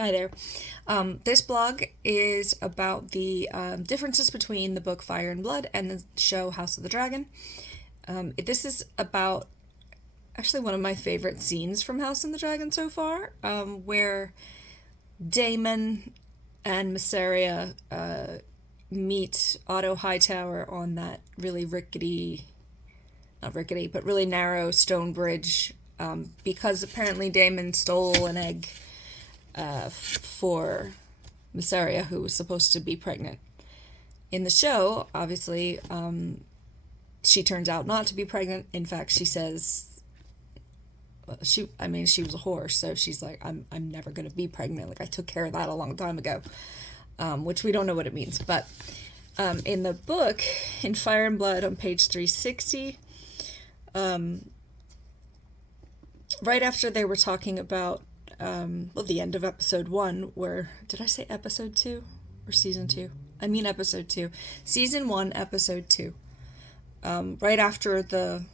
Hi there. This blog is about the differences between the book Fire and Blood and the show House of the Dragon. This is about actually one of my favorite scenes from House of the Dragon so far, where Daemon and Mysaria meet Otto Hightower on that really not rickety, but really narrow stone bridge, because apparently Daemon stole an egg for Mysaria, who was supposed to be pregnant. In the show, obviously, she turns out not to be pregnant. In fact, she says, she was a whore, so she's like, I'm never going to be pregnant. Like, I took care of that a long time ago, which we don't know what it means. But in the book, in Fire and Blood on page 360, right after they were talking about the end of episode 1, where, did I say episode 2 or season 2? I mean episode 2. Season 1, episode 2. Right after the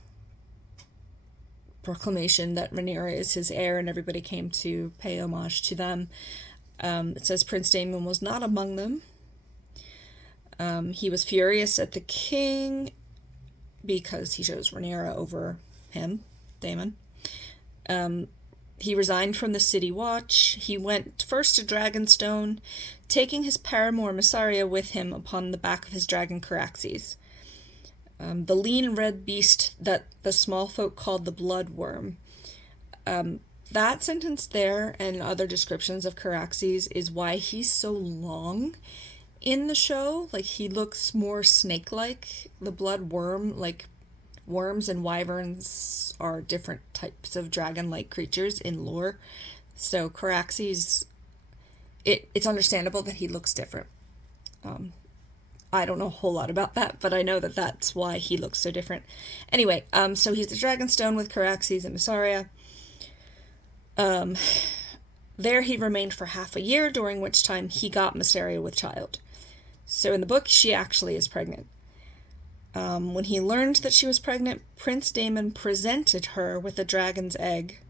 proclamation that Rhaenyra is his heir and everybody came to pay homage to them, it says Prince Daemon was not among them. He was furious at the king because he chose Rhaenyra over him, Daemon. He resigned from the city watch. He went first to Dragonstone, taking his paramour Mysaria with him upon the back of his dragon Caraxes. The lean red beast that the small folk called the bloodworm. That sentence there and other descriptions of Caraxes is why he's so long in the show. Like, he looks more snake-like. The bloodworm, like, worms and wyverns are different types of dragon-like creatures in lore. So Caraxes, it's understandable that he looks different. I don't know a whole lot about that, but I know that that's why he looks so different. Anyway, so he's at Dragonstone with Caraxes and Mysaria. There he remained for half a year, during which time he got Mysaria with child. So in the book, she actually is pregnant. When he learned that she was pregnant, Prince Daemon presented her with a dragon's egg.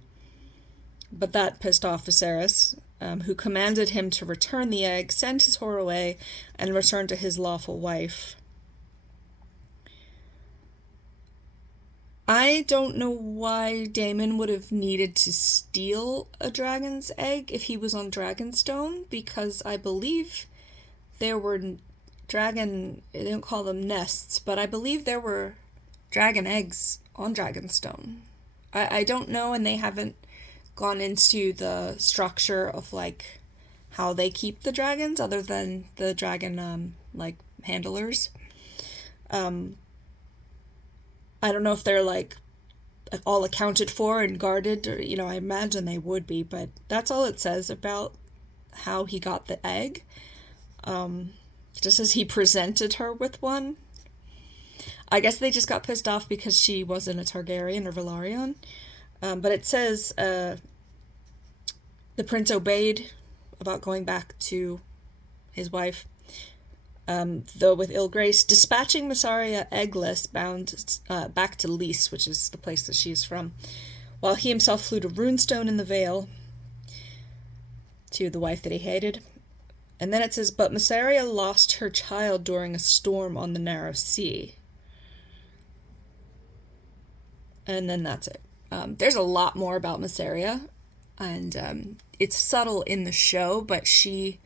But that pissed off Viserys, who commanded him to return the egg, send his whore away, and return to his lawful wife. I don't know why Daemon would have needed to steal a dragon's egg if he was on Dragonstone, because I believe there were they don't call them nests, but I believe there were dragon eggs on Dragonstone. I don't know, and they haven't gone into the structure of, like, how they keep the dragons, other than the dragon, handlers. I don't know if they're, like, all accounted for and guarded, or, I imagine they would be, but that's all it says about how he got the egg. Just as he presented her with one. I guess they just got pissed off because she wasn't a Targaryen or Velaryon. But it says the prince obeyed about going back to his wife, though with ill grace, dispatching Mysaria eggless, bound back to Lys, which is the place that she is from, while he himself flew to Runestone in the Vale to the wife that he hated. And then it says, but Mysaria lost her child during a storm on the narrow sea. And then that's it. There's a lot more about Mysaria, and it's subtle in the show, but she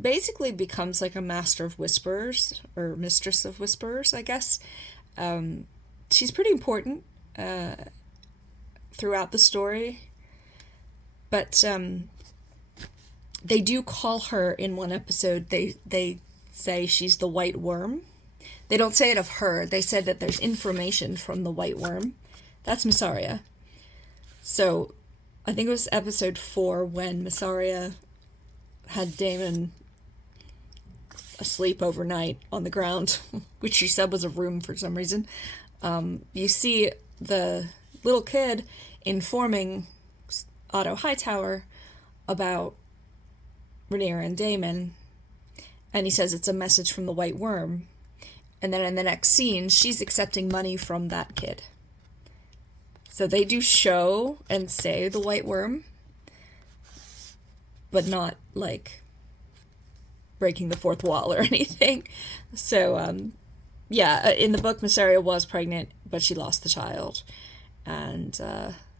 basically becomes like a master of whisperers, or mistress of whisperers, I guess. She's pretty important throughout the story, but they do call her in one episode, they say she's the White Worm. They don't say it of her. They said that there's information from the White Worm. That's Mysaria. So, I think it was episode 4 when Mysaria had Daemon asleep overnight on the ground, which she said was a room for some reason. You see the little kid informing Otto Hightower about Rhaenyra and Daemon, and he says it's a message from the White Worm. And then in the next scene, she's accepting money from that kid. So they do show and say the White Worm. but not like breaking the fourth wall or anything. So, yeah, in the book, Mysaria was pregnant, but she lost the child. And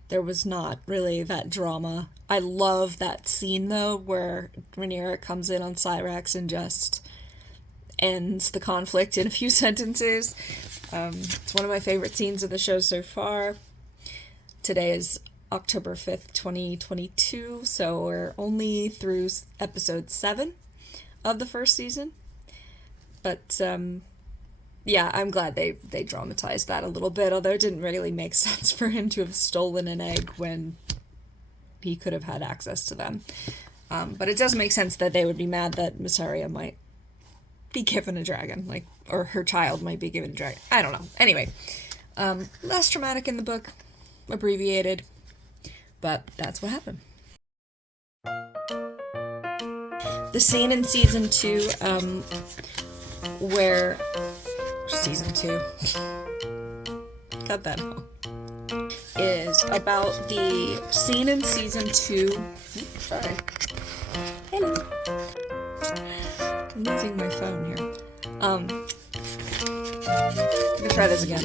there was not really that drama. I love that scene, though, where Rhaenyra comes in on Cyrax and just ends the conflict in a few sentences. It's one of my favorite scenes of the show so far. Today is October 5th, 2022, so we're only through episode 7 of the first season. But, yeah, I'm glad they dramatized that a little bit, although it didn't really make sense for him to have stolen an egg when he could have had access to them. But it does make sense that they would be mad that Mysaria might be given a dragon, like, or her child might be given a dragon. I don't know. Anyway, less dramatic in the book, abbreviated, but that's what happened. The scene in season 2, where season 2 cut that out, is about the scene in season 2. Sorry. Hello. I'm losing my phone here. I'm gonna try this again.